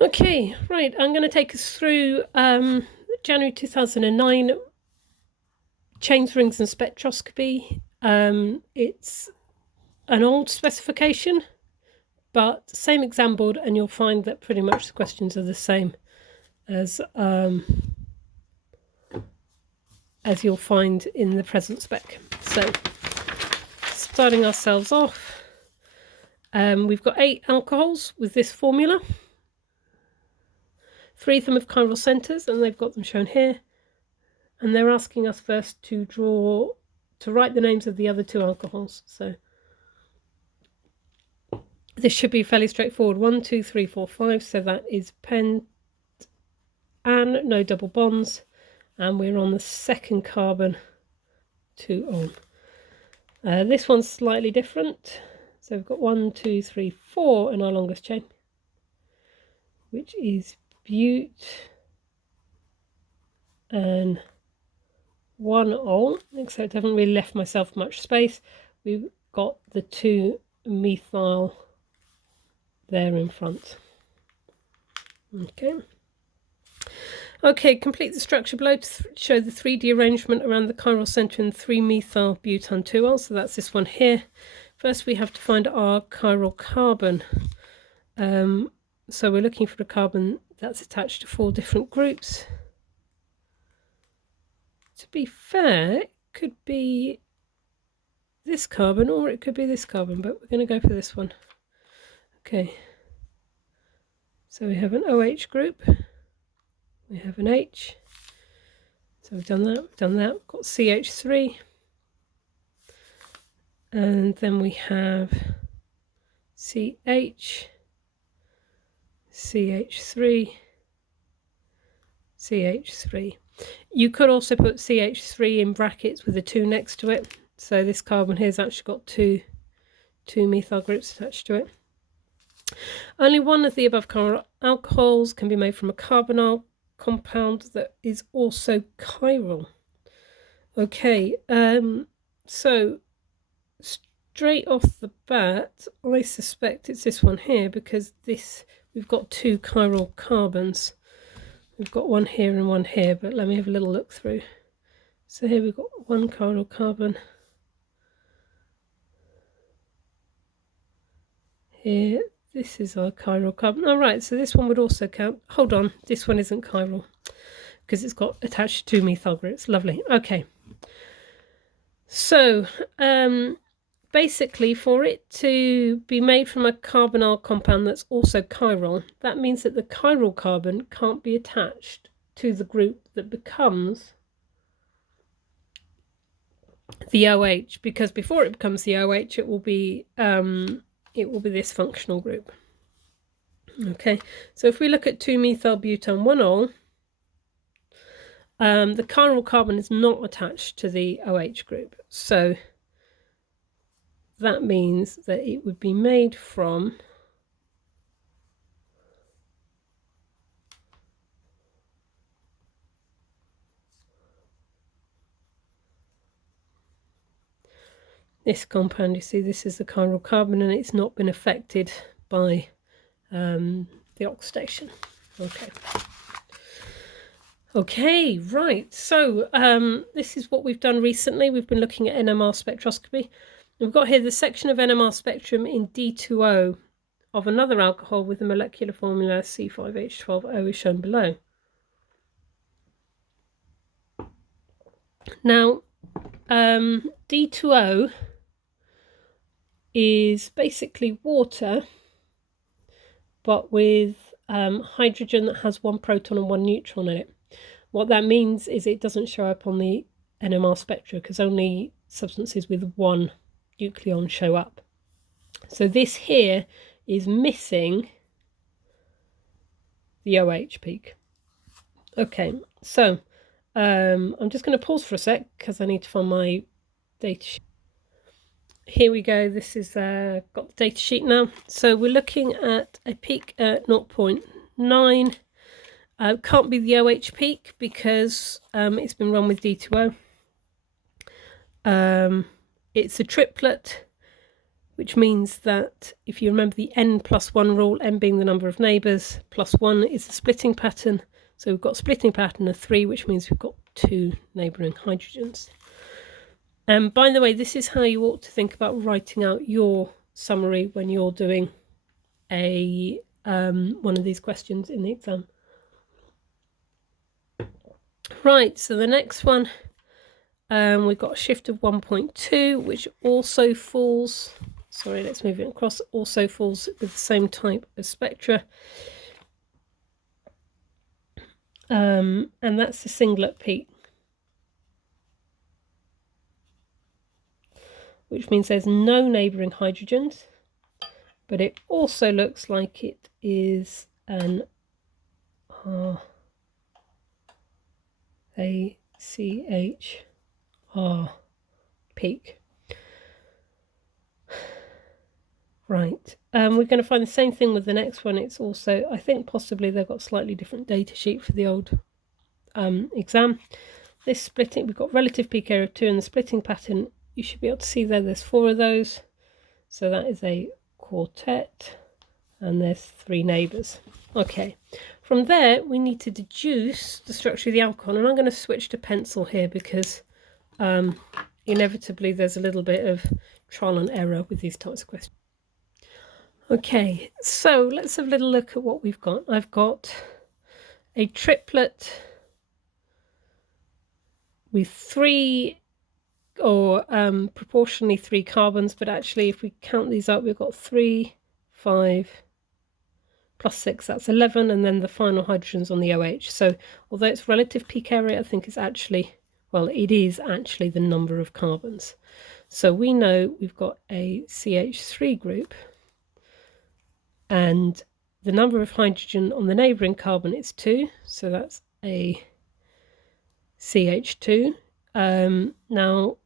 Okay, right, I'm going to take us through January 2009, chains, rings and spectroscopy. It's an old specification, but same exam board, and you'll find that pretty much the questions are the same as you'll find in the present spec. So, starting ourselves off, we've got 8 alcohols with this formula. 3 of them have chiral centres, and they've got them shown here. And they're asking us first to write the names of the other 2 alcohols. So this should be fairly straightforward. 1, 2, 3, 4, 5. So that is pent and no double bonds. And we're on the second carbon, 2 on. This one's slightly different. So we've got 1, 2, 3, 4 in our longest chain, which is bute and 1 ol, except I haven't really left myself much space. We've got the 2 methyl there in front. Okay, complete the structure below to show the 3D arrangement around the chiral centre in 3-methyl butan 2ol. So that's this one here. First we have to find our chiral carbon. So we're looking for a carbon that's attached to 4 different groups. To be fair, it could be this carbon or it could be this carbon, but we're going to go for this one. Okay, so we have an OH group, we have an H, so we've done that, we've got CH3, and then we have CH, CH3, CH3. You could also put CH3 in brackets with a 2 next to it. So this carbon here has actually got two methyl groups attached to it. Only one of the above chiral alcohols can be made from a carbonyl compound that is also chiral. Okay, so straight off the bat, I suspect it's this one here, because we've got 2 chiral carbons. We've got one here and one here, but let me have a little look through. So here we've got 1 chiral carbon. Here, this is our chiral carbon. All right, so this one would also count. Hold on, this one isn't chiral because it's got attached 2 methyl groups. Lovely. Okay. So, basically, for it to be made from a carbonyl compound that's also chiral, that means that the chiral carbon can't be attached to the group that becomes the OH, because before it becomes the OH, it will be this functional group. Okay, so if we look at 2-methyl butan 1ol, the chiral carbon is not attached to the OH group, so that means that it would be made from this compound. You see, this is the chiral carbon, and it's not been affected by the oxidation. Okay, right. So this is what we've done recently. We've been looking at NMR spectroscopy. We've got here the section of NMR spectrum in D2O of another alcohol with the molecular formula C5H12O is shown below. Now, D2O is basically water, but with hydrogen that has 1 proton and 1 neutron in it. What that means is it doesn't show up on the NMR spectra because only substances with 1 nucleon show up. So this here is missing the OH peak. Okay, so I'm just going to pause for a sec because I need to find my data sheet. Here we go. This is got the data sheet now. So we're looking at a peak at 0.9. Can't be the OH peak because it's been run with D2O. It's a triplet. which means that if you remember the n+1 rule, n being the number of neighbours, +1 is the splitting pattern. So we've got a splitting pattern of 3, which means we've got 2 neighbouring hydrogens. And by the way, this is how you ought to think about writing out your summary when you're doing a one of these questions in the exam. Right, so the next one, we've got a shift of 1.2, which also falls, sorry, let's move it across, also falls with the same type of spectra. And that's the Singlet Peak, which means there's no neighbouring hydrogens, but it also looks like it is an ACHR peak. Right, we're going to find the same thing with the next one. It's also, I think possibly they've got a slightly different data sheet for the old exam. This splitting, we've got relative peak area of 2 in the splitting pattern. You should be able to see there's 4 of those. So that is a quartet, and there's 3 neighbours. Okay, from there we need to deduce the structure of the alcohol, and I'm going to switch to pencil here because inevitably there's a little bit of trial and error with these types of questions. Okay, so let's have a little look at what we've got. I've got a triplet with 3 or proportionally 3 carbons, but actually if we count these up, we've got 3, 5 plus 6, that's 11, and then the final hydrogens on the OH. So although it's relative peak area, I think it's actually, well, it is actually the number of carbons. So we know we've got a CH3 group, and the number of hydrogen on the neighbouring carbon is 2, so that's a CH2. Now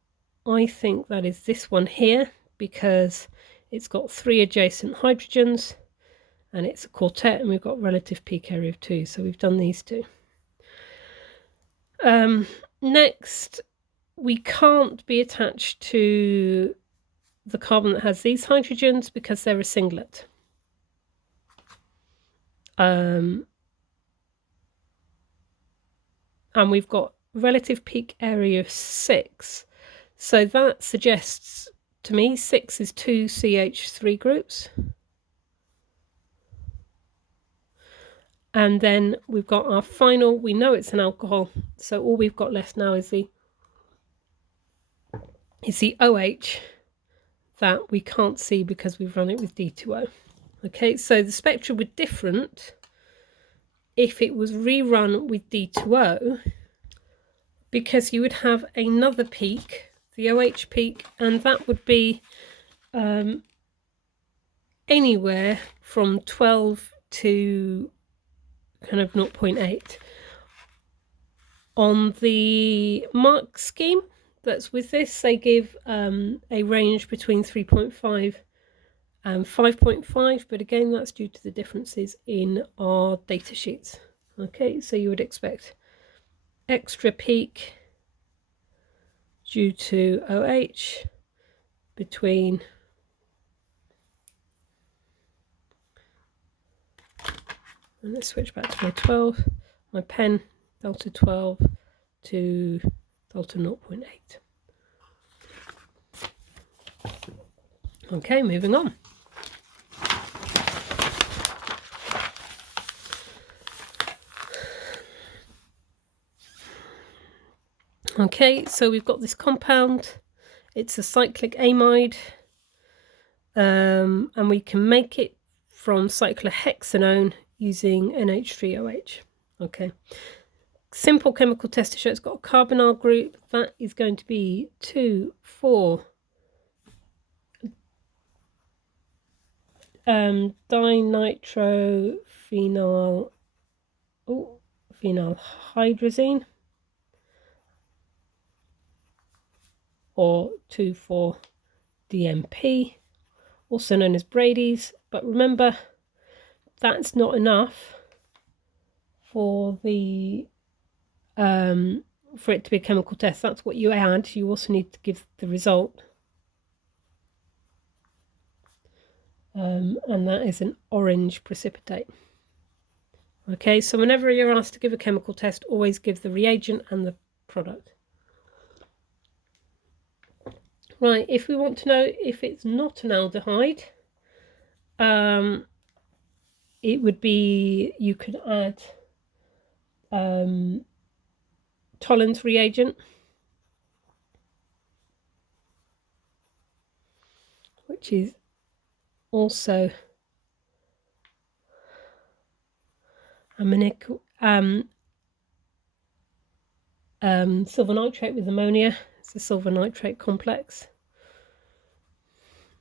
I think that is this one here because it's got 3 adjacent hydrogens and it's a quartet, and we've got relative peak area of 2, so we've done these 2. Next, we can't be attached to the carbon that has these hydrogens because they're a singlet. And we've got relative peak area of 6. So that suggests to me 6 is 2 CH3 groups. And then we've got our final, we know it's an alcohol, so all we've got left now is the OH that we can't see because we've run it with D2O. Okay, so the spectra were different if it was rerun with D2O, because you would have another peak, the OH peak, and that would be anywhere from 12 to kind of 0.8. On the mark scheme that's with this, they give a range between 3.5 and 5.5, but again that's due to the differences in our data sheets. Okay, so you would expect extra peak due to OH between and let's switch back to my 12, my pen, delta 12 to delta 0.8. Okay, moving on. Okay, so we've got this compound. It's a cyclic amide, and we can make it from cyclohexanone using NH3OH. Okay, simple chemical test to show it's got a carbonyl group. That is going to be 2, 4 dinitrophenyl phenylhydrazine, or 2,4-DMP, also known as Brady's. But remember, that's not enough for the for it to be a chemical test. That's what you add. You also need to give the result. and that is an orange precipitate. Okay, so whenever you're asked to give a chemical test, always give the reagent and the product. Right, if we want to know if it's not an aldehyde, it would be, you could add Tollens reagent, which is also silver nitrate with ammonia. It's a silver nitrate complex.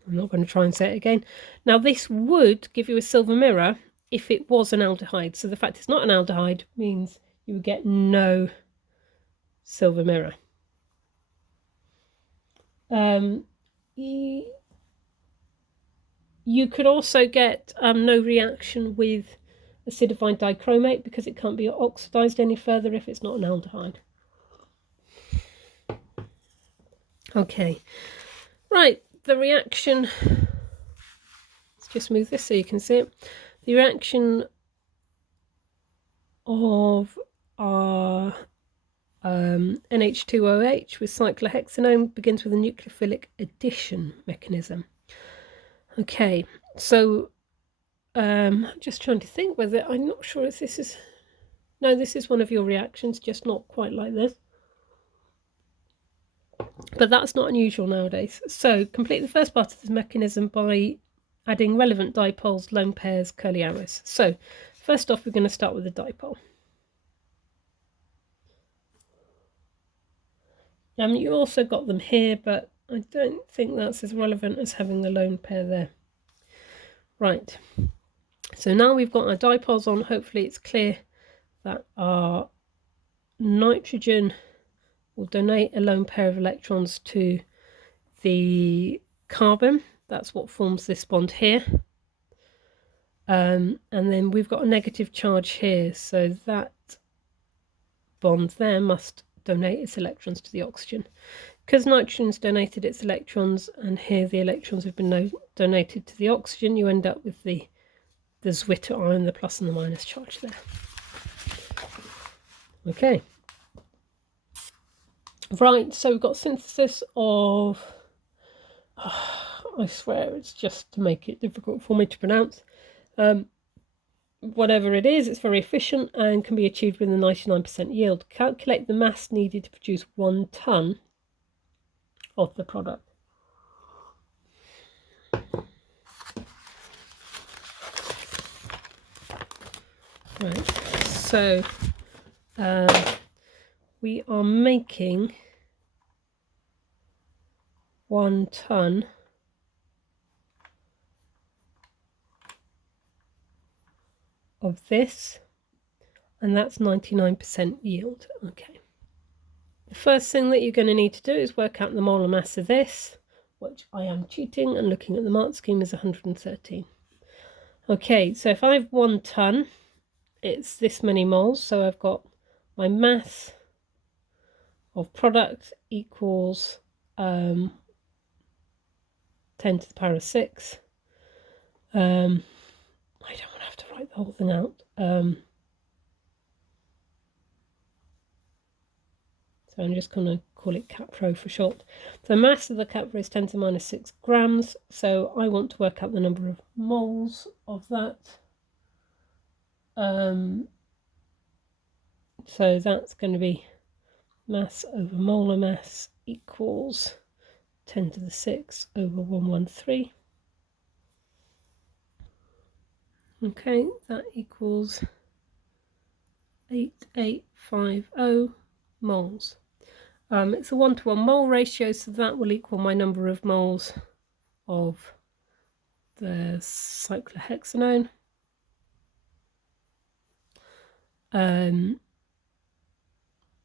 I'm not going to try and say it again. Now, this would give you a silver mirror if it was an aldehyde. So the fact it's not an aldehyde means you would get no silver mirror. You could also get no reaction with acidified dichromate because it can't be oxidized any further if it's not an aldehyde. Okay, right, the reaction, let's just move this so you can see it. The reaction of our NH2OH with cyclohexanone begins with a nucleophilic addition mechanism. Okay, so I'm just trying to think whether, I'm not sure if this is, no, this is one of your reactions, just not quite like this. But that's not unusual nowadays. So complete the first part of this mechanism by adding relevant dipoles, lone pairs, curly arrows. So first off, we're going to start with a dipole. You also got them here, but I don't think that's as relevant as having the lone pair there. Right, so now we've got our dipoles on. Hopefully it's clear that our nitrogen will donate a lone pair of electrons to the carbon. That's what forms this bond here. And then we've got a negative charge here, so that bond there must donate its electrons to the oxygen. Because nitrogen's donated its electrons, and here the electrons have been donated to the oxygen, you end up with the Zwitter ion, the plus and the minus charge there. Okay. Right, so we've got synthesis of, I swear it's just to make it difficult for me to pronounce. Whatever it is, it's very efficient and can be achieved with a 99% yield. Calculate the mass needed to produce 1 ton of the product. Right, so we are making 1 ton of this, and that's 99% yield. Okay. The first thing that you're going to need to do is work out the molar mass of this, which I am cheating and looking at the mark scheme is 113. Okay, so if I have 1 ton, it's this many moles, so I've got my mass of product equals 10 to the power of 6. I don't want to have to write the whole thing out. So I'm just going to call it CAPRO for short. So mass of the CAPRO is 10 to the minus 6 grams. So I want to work out the number of moles of that. So that's going to be mass over molar mass equals 10 to the 6 over 113. Okay, that equals 8850 moles. It's a 1-to-1 mole ratio, so that will equal my number of moles of the cyclohexanone.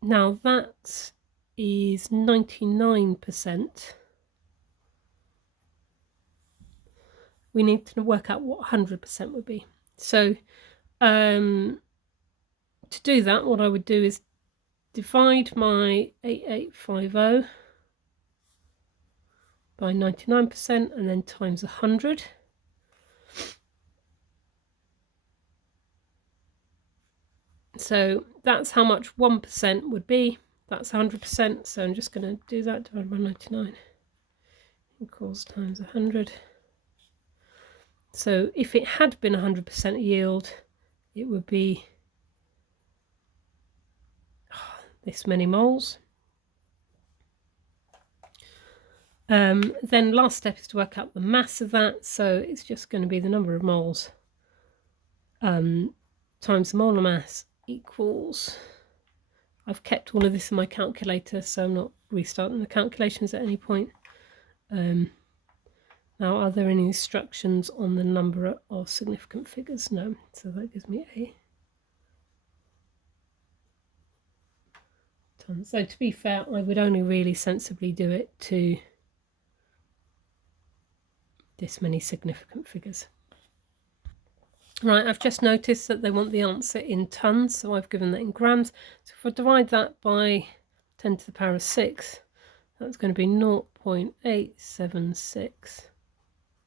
Now that is 99%. We need to work out what 100% would be. So to do that, what I would do is divide my 8850 by 99% and then times 100. So that's how much 1% would be. That's 100%. So I'm just going to do that divided by 99 equals times 100. So if it had been 100% yield, it would be this many moles. Then last step is to work out the mass of that. So it's just going to be the number of moles times the molar mass equals, I've kept all of this in my calculator, so I'm not restarting the calculations at any point. Now, are there any instructions on the number of significant figures? No. So that gives me a ton. So to be fair, I would only really sensibly do it to this many significant figures. Right, I've just noticed that they want the answer in tons, so I've given that in grams. So if I divide that by 10 to the power of 6, that's going to be 0.876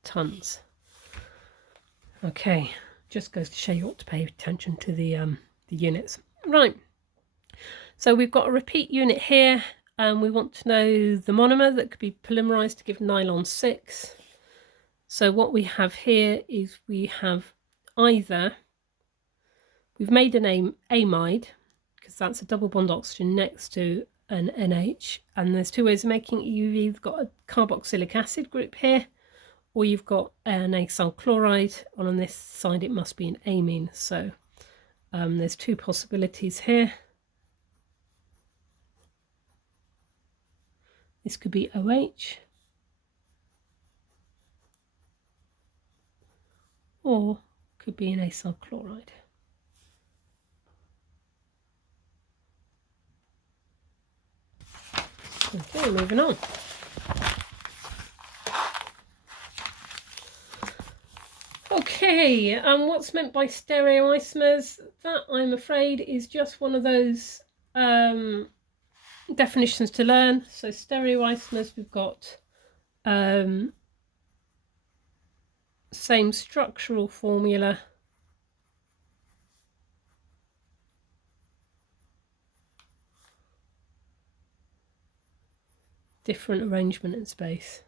tons. Okay, just goes to show you ought to pay attention to the units. Right, so we've got a repeat unit here, and we want to know the monomer that could be polymerized to give nylon 6. So what we have here is we have either, we've made an amide, because that's a double bond oxygen next to an NH, and there's two ways of making it. You've either got a carboxylic acid group here, or you've got an acyl chloride, and on this side it must be an amine. So there's two possibilities here. This could be OH, or could be an acyl chloride. Okay, moving on. Okay, what's meant by stereoisomers? That, I'm afraid, is just one of those definitions to learn. So stereoisomers, we've got same structural formula, different arrangement in space.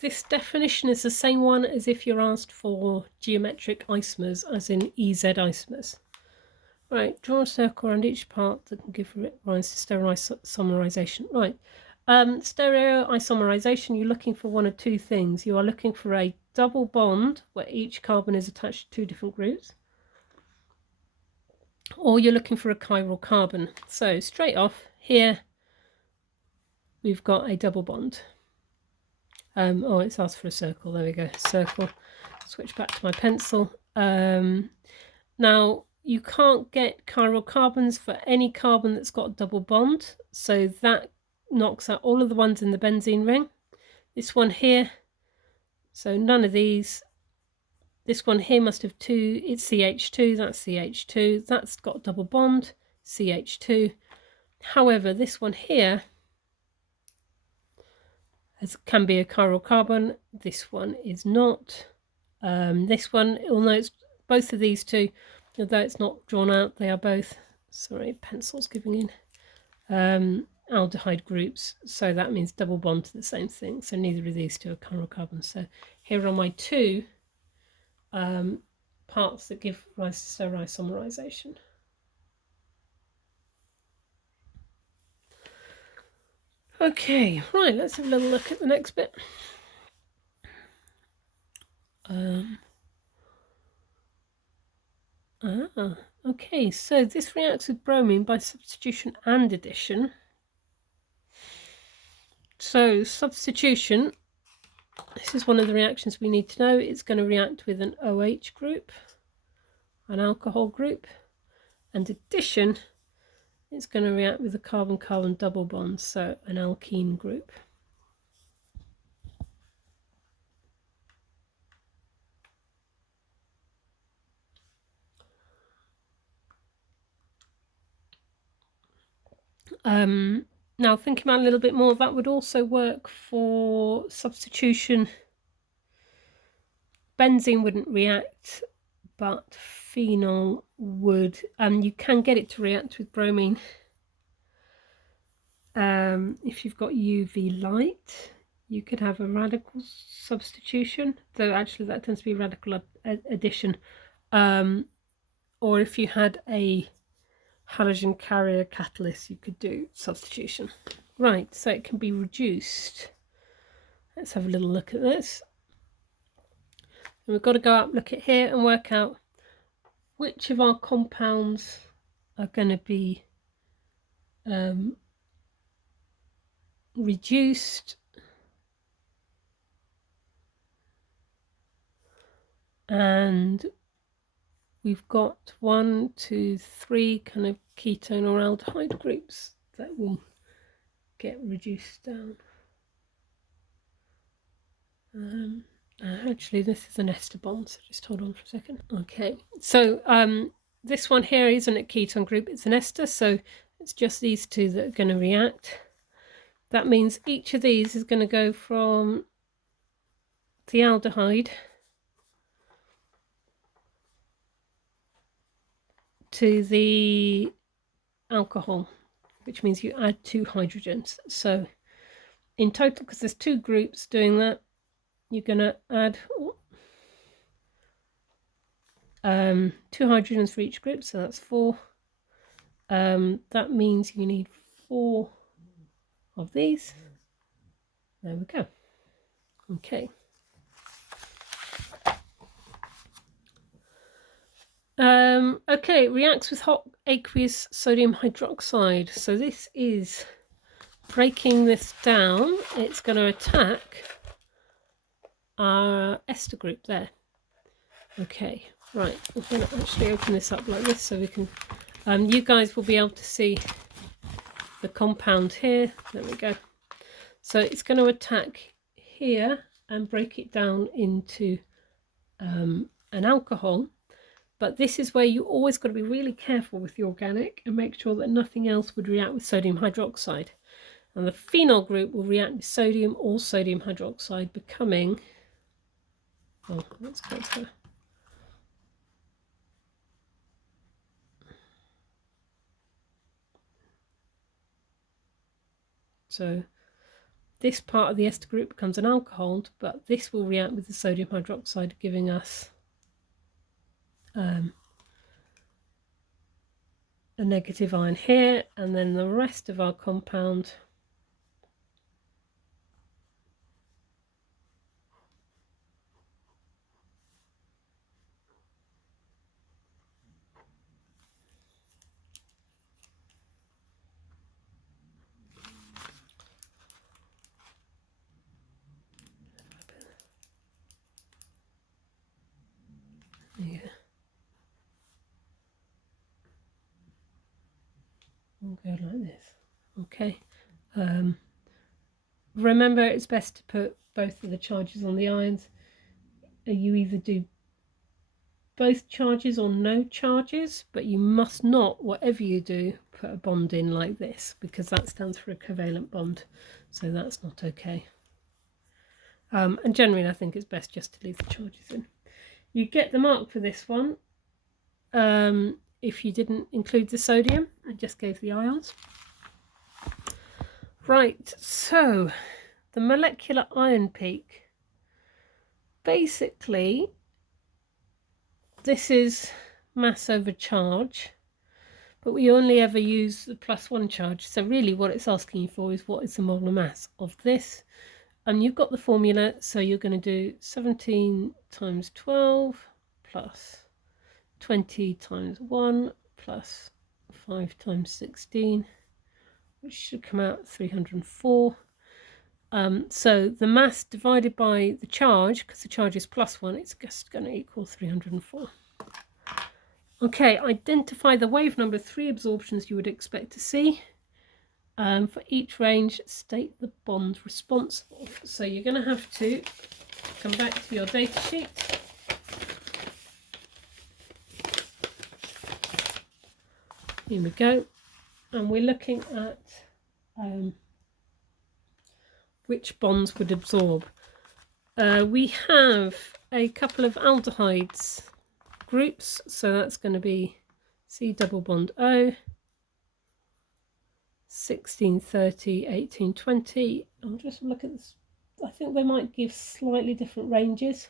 This definition is the same one as if you're asked for geometric isomers, as in EZ isomers. Right, draw a circle around each part that can give rise to stereoisomerization. Right, stereoisomerization, you're looking for one of two things. You are looking for a double bond where each carbon is attached to two different groups, or you're looking for a chiral carbon. So straight off here, we've got a double bond. Oh, it's asked for a circle. There we go, circle. Switch back to my pencil. Now, you can't get chiral carbons for any carbon that's got a double bond, so that knocks out all of the ones in the benzene ring. This one here, so none of these. This one here must have two. It's CH2, that's CH2. That's got a double bond, CH2. However, this one here can be a chiral carbon. This one is not. This one, although it's both of these two, although it's not drawn out, they are both, sorry, pencil's giving in, aldehyde groups. So that means double bond to the same thing. So neither of these two are chiral carbons. So here are my two parts that give rise to stereoisomerization. Okay, right, let's have a little look at the next bit. Okay, so this reacts with bromine by substitution and addition. So substitution, this is one of the reactions we need to know. It's going to react with an OH group, an alcohol group, and addition, it's going to react with a carbon-carbon double bond, so an alkene group. Now, thinking about it a little bit more, that would also work for substitution. Benzene wouldn't react, but phenol would. You can get it to react with bromine if you've got UV light. You could have a radical substitution, though actually that tends to be radical addition. Or if you had a halogen carrier catalyst, you could do substitution. Right, so it can be reduced. Let's have a little look at this. And we've got to go up, look at here, and work out which of our compounds are going to be reduced and we've got 1, 2, 3 kind of ketone or aldehyde groups that will get reduced down. Actually, this is an ester bond, so just hold on for a second. Okay, so this one here isn't a ketone group, it's an ester, so it's just these two that are going to react. That means each of these is going to go from the aldehyde to the alcohol, which means you add 2 hydrogens. So in total, because there's 2 groups doing that, you're going to add 2 hydrogens for each group, so that's 4. That means you need 4 of these. There we go. Okay. Okay, it reacts with hot aqueous sodium hydroxide. So this is breaking this down. It's going to attack our ester group there. Okay, right. I'm going to actually open this up like this so we can. You guys will be able to see the compound here. There we go. So it's going to attack here and break it down into an alcohol. But this is where you always got to be really careful with the organic and make sure that nothing else would react with sodium hydroxide. And the phenol group will react with sodium or sodium hydroxide, becoming, oh, let's go to, so this part of the ester group becomes an alcohol, but this will react with the sodium hydroxide, giving us a negative ion here, and then the rest of our compound we'll go like this. Okay. Remember, it's best to put both of the charges on the ions. You either do both charges or no charges, but you must not, whatever you do, put a bond in like this, because that stands for a covalent bond, so that's not okay. And generally I think it's best just to leave the charges in. You get the mark for this one if you didn't include the sodium and just gave the ions. Right, so the molecular ion peak, basically this is mass over charge, but we only ever use the +1 charge, so really what it's asking you for is what is the molar mass of this. And you've got the formula, so you're going to do 17 times 12 plus 20 times 1 plus 5 times 16, which should come out 304. So the mass divided by the charge, because the charge is +1, it's just going to equal 304. Okay, identify the wave number of 3 absorptions you would expect to see. For each range, state the bond responsible. So you're going to have to come back to your data sheet. Here we go. And we're looking at bonds would absorb. We have a couple of aldehydes groups, so that's going to be C double bond O, 1630, 1820. I'll just look at this. I think they might give slightly different ranges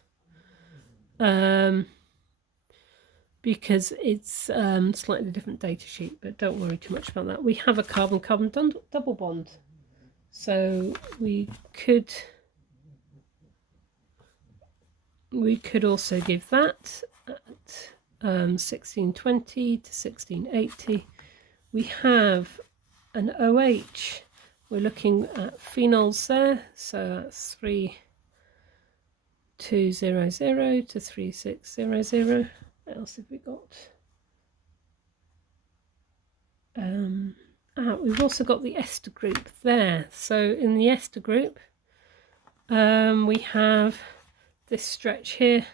because it's slightly different data sheet, but don't worry too much about that. We have a carbon-carbon double bond, so we could also give that at 1620 to 1680. We have an OH. We're looking at phenols there, so that's 3200 to 3600. What else have we got? We've also got the ester group there. So in the ester group, we have this stretch here,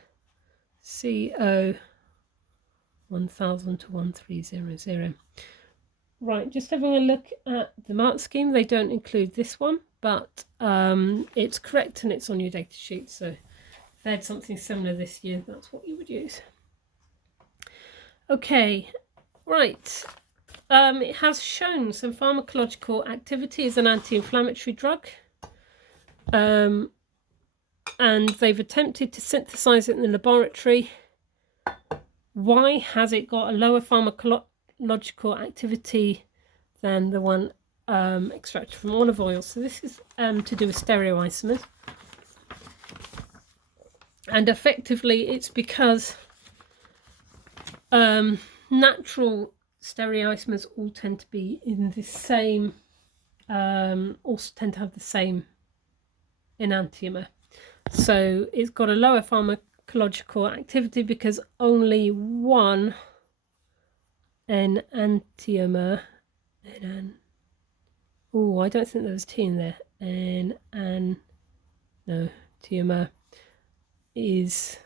CO 1000 to 1300. Right, just having a look at the mark scheme. They don't include this one, but it's correct and it's on your data sheet. So if they had something similar this year, that's what you would use. Okay, right. It has shown some pharmacological activity as an anti-inflammatory drug. And they've attempted to synthesize it in the laboratory. Why has it got a lower pharmacological activity than the one extracted from olive oil? So this is to do with stereoisomers. And effectively it's because natural stereoisomers all tend to be in the same, also tend to have the same enantiomer. So it's got a lower pharmacological activity because only one enantiomer, oh, I don't think there was T in there, enantiomer is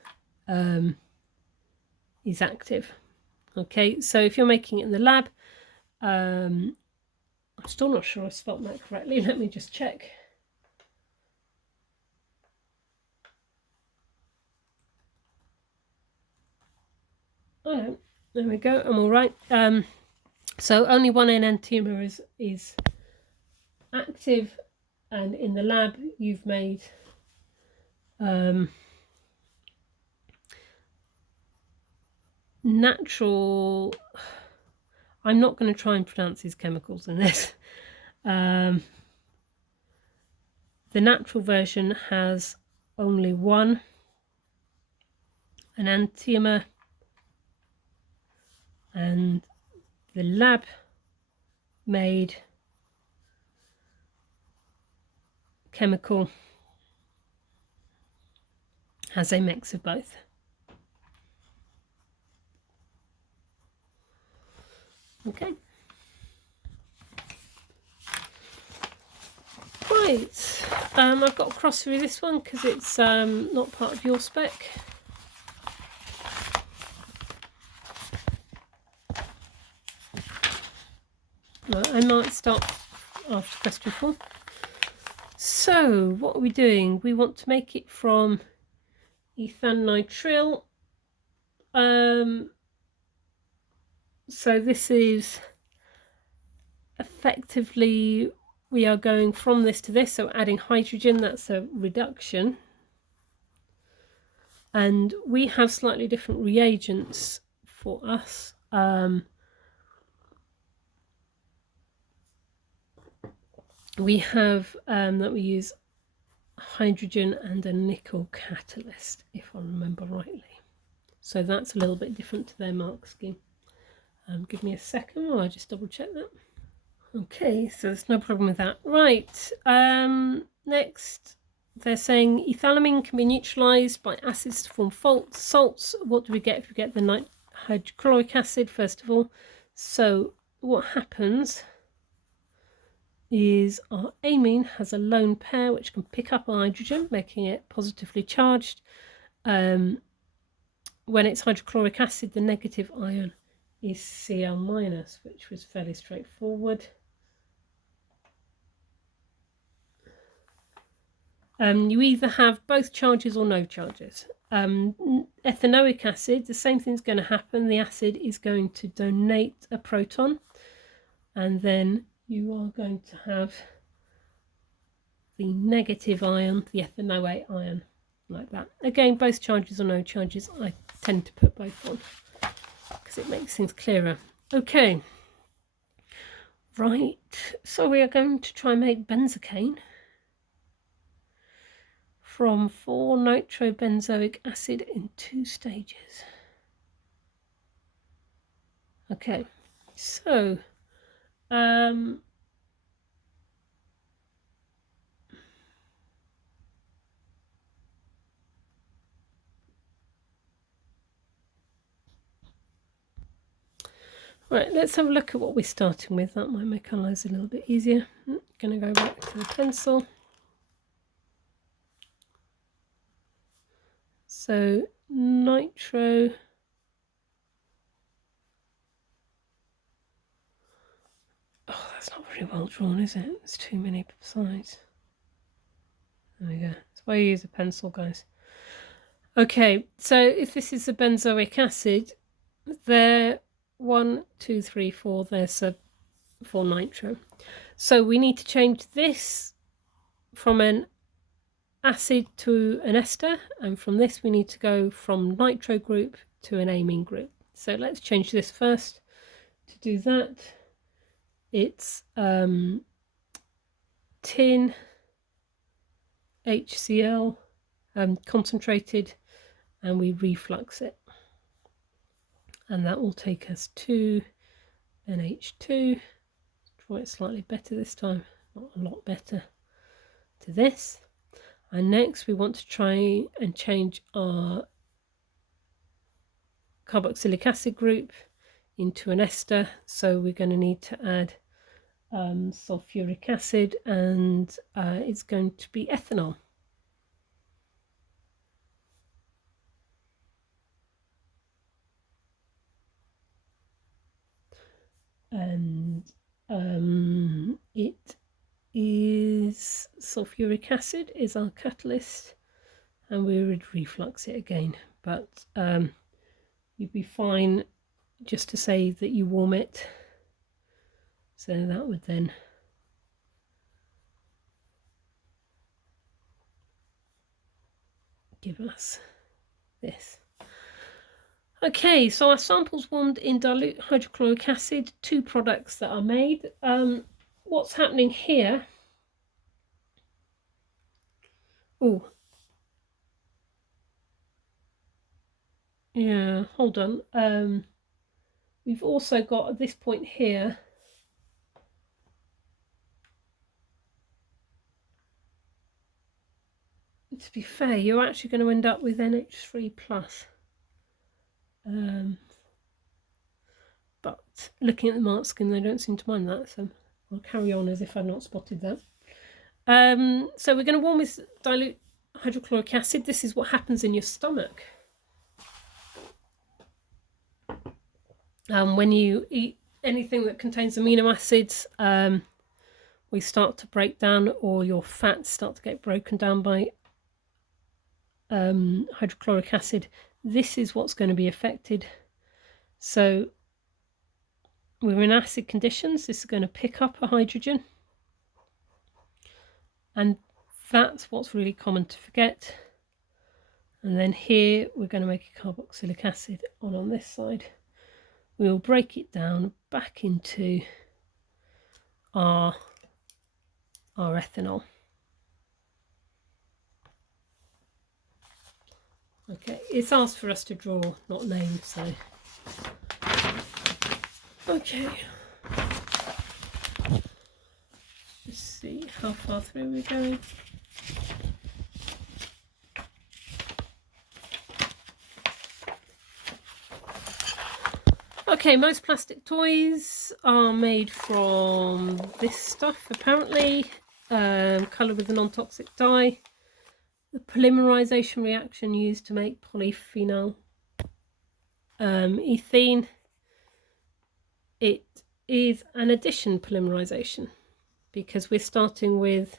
active. Okay, so if you're making it in the lab, I'm still not sure I spelled that correctly. Let me just check. Oh no, there we go, I'm all right. So only one enantiomer is active, and in the lab you've made natural, I'm not going to try and pronounce these chemicals in this. The natural version has only one enantiomer, and the lab made chemical has a mix of both. Okay. Right, I've got to cross through this one because it's not part of your spec. Right, I might start after question 4. So what are we doing? We want to make it from ethanitrile. So this is effectively, we are going from this to this, so adding hydrogen, that's a reduction. And we have slightly different reagents for us. We have that we use hydrogen and a nickel catalyst, if I remember rightly. So that's a little bit different to their mark scheme. Give me a second while I just double check that. Okay, so there's no problem with that. Right, next they're saying ethylamine can be neutralized by acids to form salts. What do we get if we get the hydrochloric acid, first of all? So what happens is our amine has a lone pair which can pick up hydrogen, making it positively charged. When it's hydrochloric acid, the negative ion is Cl-, which was fairly straightforward. You either have both charges or no charges. Ethanoic acid, the same thing's going to happen. The acid is going to donate a proton, and then you are going to have the negative ion, the ethanoate ion, like that. Again, both charges or no charges. I tend to put both on because it makes things clearer. Okay, right, so we are going to try and make benzocaine from 4-nitrobenzoic acid in 2 stages. Okay, so right, let's have a look at what we're starting with. That might make our lives a little bit easier. Going to go back to the pencil. So nitro, oh, that's not very well drawn, is it? There's too many sides. There we go. That's why you use a pencil, guys. Okay, so if this is a benzoic acid, there 1, 2, 3, 4, there's a 4-nitro. So we need to change this from an acid to an ester, and from this we need to go from nitro group to an amine group. So let's change this first. To do that, it's tin HCl concentrated, and we reflux it, and that will take us to NH2. Draw it slightly better this time, not a lot better, to this. And next we want to try and change our carboxylic acid group into an ester, so we're going to need to add sulfuric acid, and it's going to be ethanol. And it is sulfuric acid is our catalyst, and we would reflux it again, but you'd be fine just to say that you warm it, so that would then give us this. Okay, so our sample's warmed in dilute hydrochloric acid, 2 products that are made. What's happening here? Oh, yeah, hold on. We've also got at this point here, to be fair, you're actually going to end up with NH3 plus. But looking at the mark scheme, they don't seem to mind that, so I'll carry on as if I've not spotted that. So we're going to warm with dilute hydrochloric acid. This is what happens in your stomach. When you eat anything that contains amino acids, we start to break down, or your fats start to get broken down by hydrochloric acid. This is what's going to be affected. So we're in acid conditions. This is going to pick up a hydrogen, and that's what's really common to forget. And then here we're going to make a carboxylic acid on this side. We will break it down back into our ethanol. Okay, it's asked for us to draw, not name, so okay. Let's see how far through we're going. Okay, most plastic toys are made from this stuff, apparently, coloured with a non-toxic dye. The polymerization reaction used to make polyphenol ethene. It is an addition polymerization because we're starting with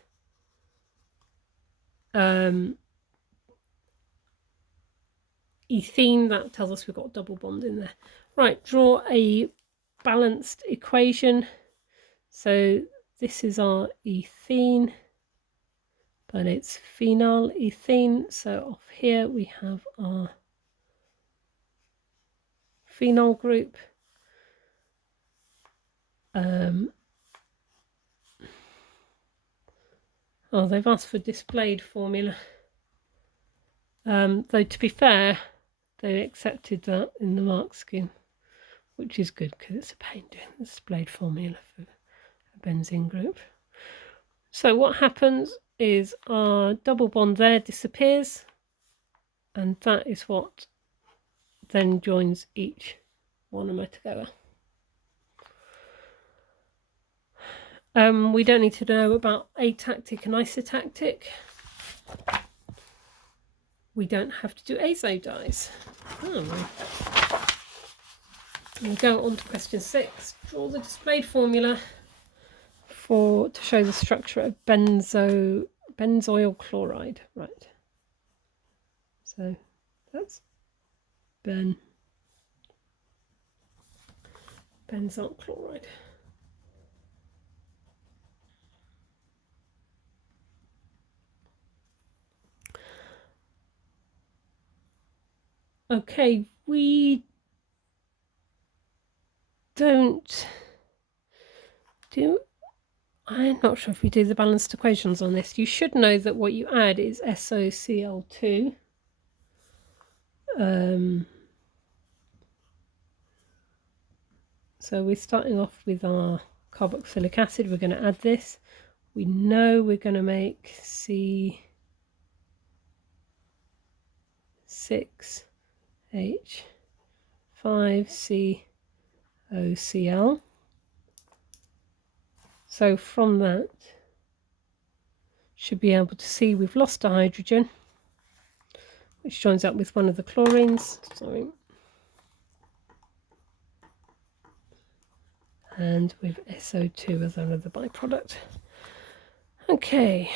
ethene, that tells us we've got a double bond in there. Right, draw a balanced equation. So this is our ethene, but it's phenyl ethene. So off here we have our phenyl group. Oh, they've asked for displayed formula. Though to be fair, they accepted that in the mark scheme, which is good because it's a pain doing the displayed formula for a benzene group. So what happens is our double bond there disappears, and that is what then joins each monomer together. We don't need to know about atactic and isotactic. We don't have to do azo dyes. We'll go on to question 6. Draw the displayed formula to show the structure of benzoyl chloride. Right. So that's benzoyl chloride. Okay, we don't do, I'm not sure if we do the balanced equations on this. You should know that what you add is SOCl2. So we're starting off with our carboxylic acid. We're going to add this. We know we're going to make C6H5COCl. So from that, should be able to see we've lost a hydrogen, which joins up with one of the chlorines. Sorry. And with SO2 as another byproduct. Okay.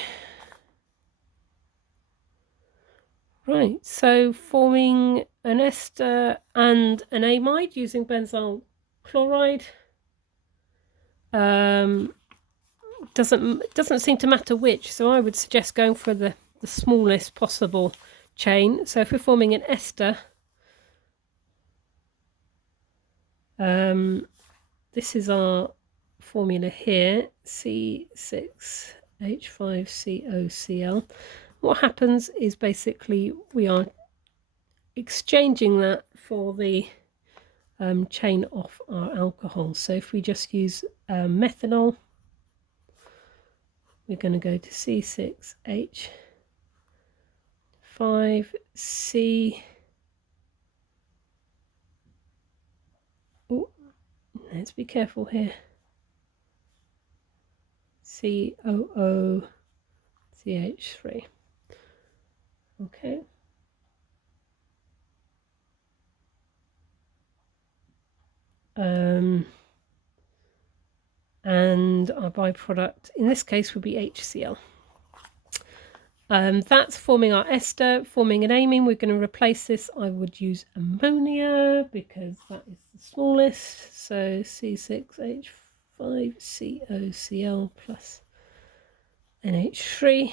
Right, so forming an ester and an amide using benzyl chloride. Doesn't seem to matter which, so I would suggest going for the smallest possible chain. So if we're forming an ester, this is our formula here, C6H5COCl. What happens is basically we are exchanging that for the chain off our alcohol. So if we just use methanol, we're going to go to C6H5C. Oh, let's be careful here. COOCH3. Okay. And our byproduct in this case would be HCl. That's forming our ester. Forming an amine, we're going to replace this. I would use ammonia because that is the smallest. So C6H5COCl plus NH3.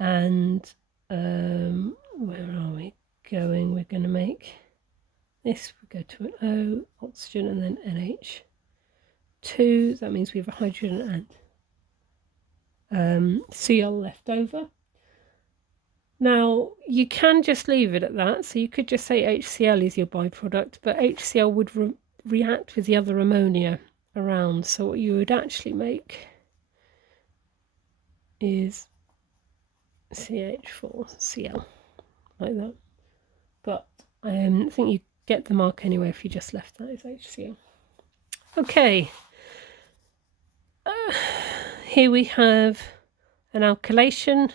And where are we going? We're going to make this. We go to an O, oxygen, and then NH2. That means we have a hydrogen and Cl left over. Now you can just leave it at that, so you could just say HCl is your byproduct, but HCl would react with the other ammonia around, so what you would actually make is CH4Cl, like that. But I think you get the mark anyway if you just left that as HCl. Okay, here we have an alkylation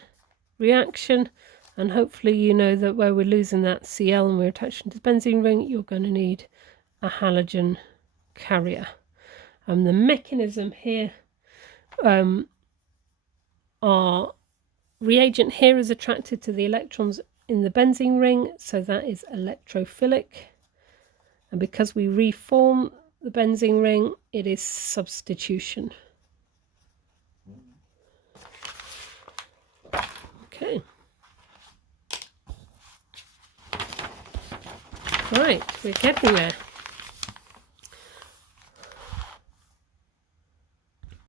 reaction, and hopefully you know that where we're losing that Cl and we're attaching to the benzene ring, you're going to need a halogen carrier. The mechanism here are reagent here is attracted to the electrons in the benzene ring, so that is electrophilic. And because we reform the benzene ring, it is substitution. Okay. Right, we're getting there.